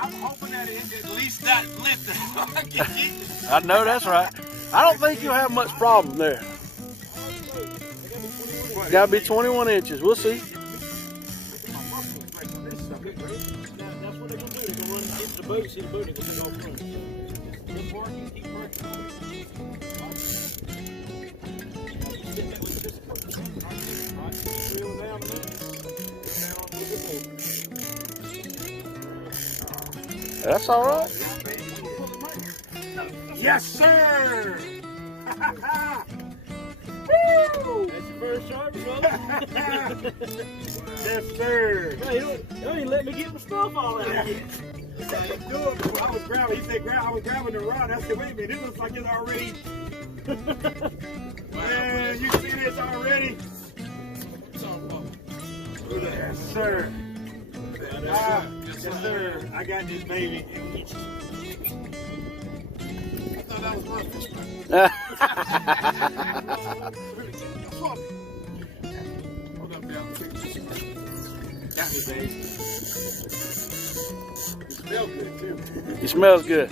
I'm hoping that it at least not lifted. I know that's right. I don't think you'll have much problem there. Gotta be 21 inches. We'll see. That's what they're gonna do. They're gonna run into the boat, see the boat, they're gonna go front. Keep parking, keep parking. That's all right. Yes, sir. Woo! That's your first shark, brother. Yes, sir. Hey, you don't even let me get my stuff all out yet. I was grabbing. He said, I was grabbing the rod. I said, wait a minute. It looks like it's already. Man, you see this already? Yes, sir. Yes, sir. I got this baby. I thought that was my fish. Hold up, Bill. Got me, baby. It smells good, too. It smells good.